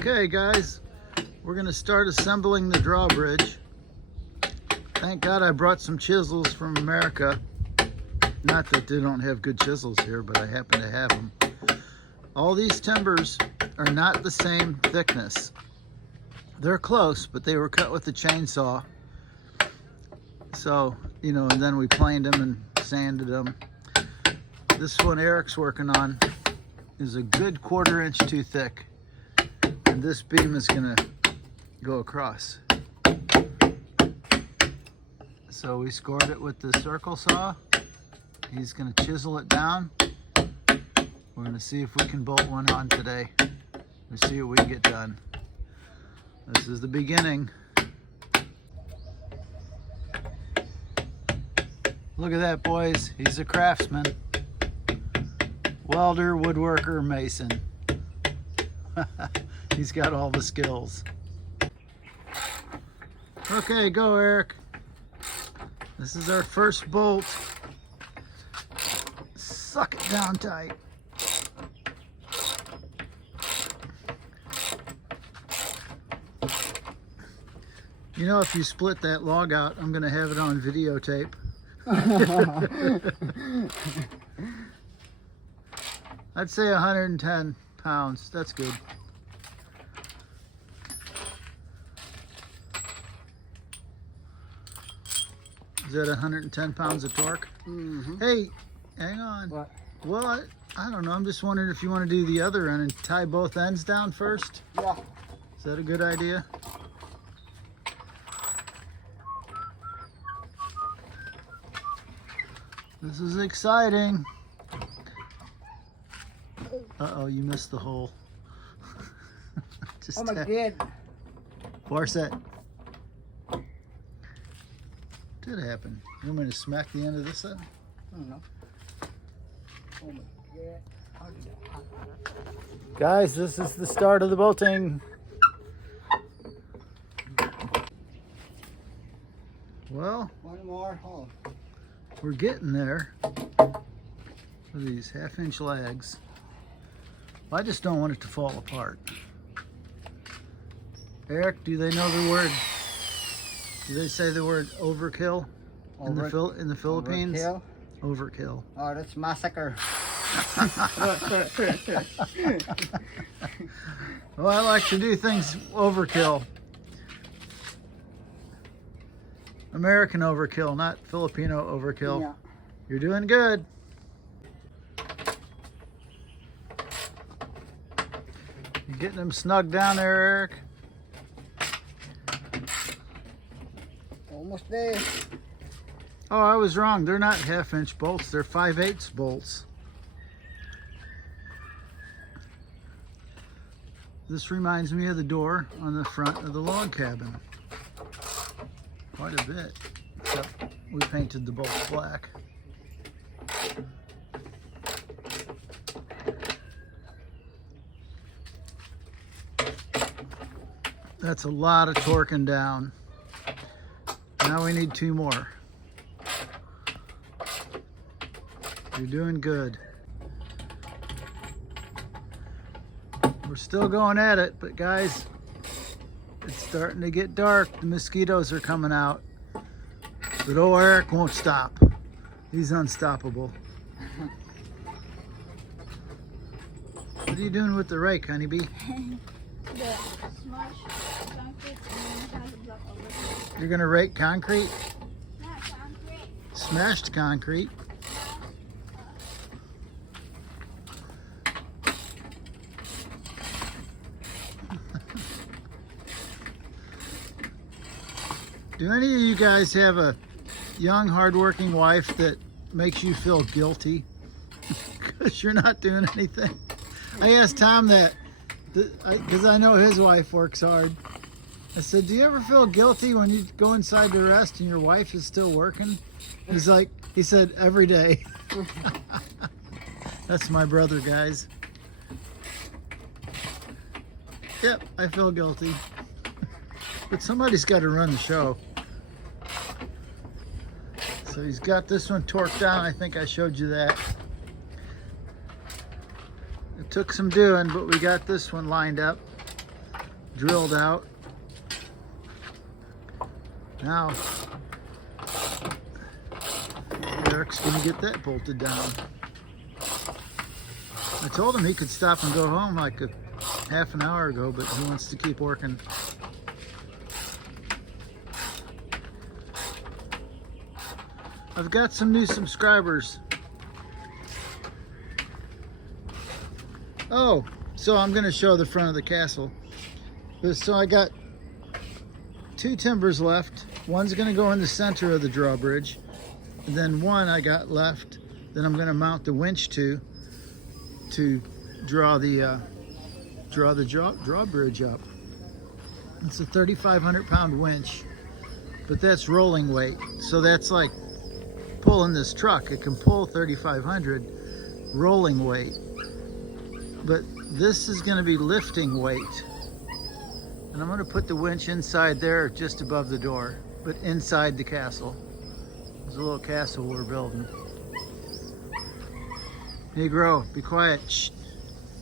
Okay guys, we're going to start assembling the drawbridge. Thank God I brought some chisels from America. Not that they don't have good chisels here, but I happen to have them. All these timbers are not the same thickness. They're close, but they were cut with the chainsaw. So, you know, and then we planed them and sanded them. This one Eric's working on is a good 1/4 inch too thick. And this beam is gonna go across. So we scored it with the circle saw. He's gonna chisel it down. We're gonna see if we can bolt one on today. Let's see what we can get done. This is the beginning. Look at that, boys. He's a craftsman. Welder, woodworker, mason. He's got all the skills. Okay, go Eric. This is our first bolt. Suck it down tight. You know, if you split that log out, I'm going to have it on videotape. I'd say 110 pounds. That's good. Is that 110 pounds of torque? Mm-hmm. Hey, hang on. What? Well, I don't know. I'm just wondering if you want to do the other end and tie both ends down first. Yeah. Is that a good idea? This is exciting. Uh-oh, you missed the hole. Oh my God. Force it. Did happen. You want me to smack the end of this end? I don't know. Oh my God. How did that happen? Guys, this is the start of the bolting. Well, One more hole. we're getting there with these 1/2 inch lags. I just don't want it to fall apart. Eric, do they know the word? Do they say the word overkill in the Philippines? Overkill? Overkill. Oh, that's massacre. Well, I like to do things overkill. American overkill, not Filipino overkill. Yeah. You're doing good. You getting them snug down there, Eric? Almost there. Oh, I was wrong. They're not 1/2 inch bolts. They're 5/8 bolts. This reminds me of the door on the front of the log cabin. Quite a bit, except we painted the bolts black. That's a lot of torquing down. Now we need 2 more. You're doing good. We're still going at it, but guys, it's starting to get dark. The mosquitoes are coming out. But oh, Eric won't stop. He's unstoppable. What are you doing with the rake, honeybee? You're gonna rake concrete? Not concrete. Smashed concrete. Do any of you guys have a young, hardworking wife that makes you feel guilty because you're not doing anything? I asked Tom that because I know his wife works hard. I said, do you ever feel guilty when you go inside to rest and your wife is still working? He said, every day. That's my brother, guys. Yep, I feel guilty. But somebody's got to run the show. So he's got this one torqued down. I think I showed you that. It took some doing, but we got this one lined up. drilled out. Now, Eric's gonna get that bolted down. I told him he could stop and go home like a half an hour ago, but he wants to keep working. I've got some new subscribers. Oh, so I'm gonna show the front of the castle. So I got 2 timbers left. One's gonna go in the center of the drawbridge, and then one I got left that I'm gonna mount the winch to draw the drawbridge up. It's a 3,500 pound winch, but that's rolling weight. So that's like pulling this truck. It can pull 3,500 rolling weight, but this is gonna be lifting weight. And I'm gonna put the winch inside there just above the door, but inside the castle. There's a little castle we're building. Negro, be quiet. Shh.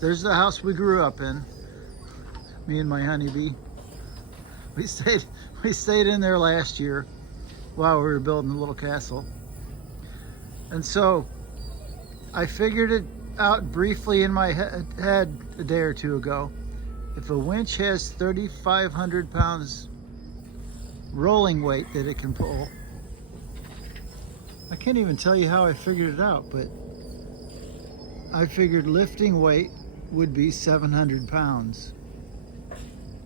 There's the house we grew up in. Me and my honeybee. We stayed in there last year while we were building a little castle. And so I figured it out briefly in my head a day or two ago. If a winch has 3,500 pounds rolling weight that it can pull, I can't even tell you how I figured it out, but I figured lifting weight would be 700 pounds.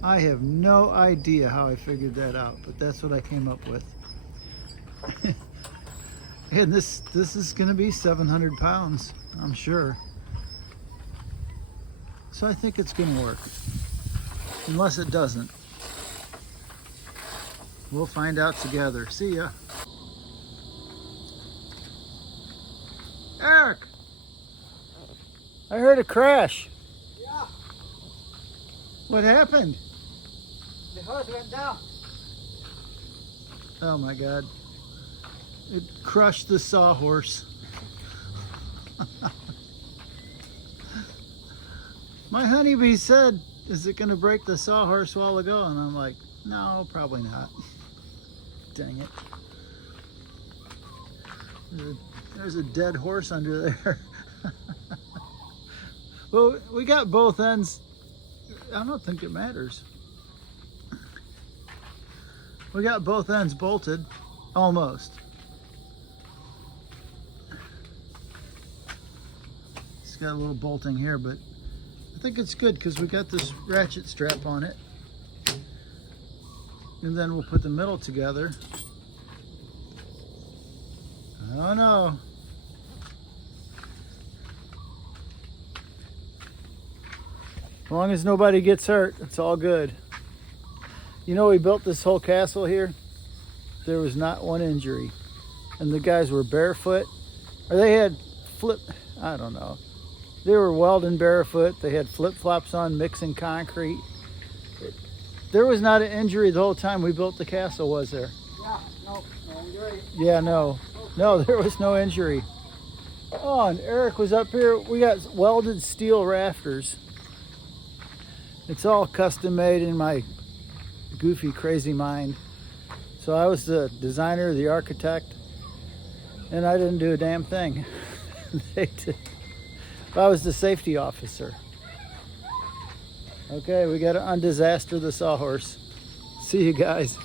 I have no idea how I figured that out, but that's what I came up with. And this is gonna be 700 pounds, I'm sure. So I think it's gonna work, unless it doesn't. We'll find out together. See ya. Eric, I heard a crash. Yeah, What happened? the horse went down. Oh my God. It crushed the sawhorse. My honeybee said, is it gonna break the sawhorse a while ago? And I'm like, no, probably not. Dang it. There's a dead horse under there. Well, we got both ends. I don't think it matters. We got both ends bolted, almost. It's got a little bolting here, but I think it's good because we got this ratchet strap on it. And then we'll put the middle together. Oh no. As long as nobody gets hurt, it's all good. You know, we built this whole castle here. There was not one injury. And the guys were barefoot, or they had I don't know. They were welding barefoot. They had flip-flops on, mixing concrete. There was not an injury the whole time we built the castle, was there? Yeah, no injury. Yeah, no, there was no injury. Oh, and Eric was up here. We got welded steel rafters. It's all custom made in my goofy, crazy mind. So I was the designer, the architect, and I didn't do a damn thing. They did. I was the safety officer. Okay, we got to undisaster the sawhorse. See you guys.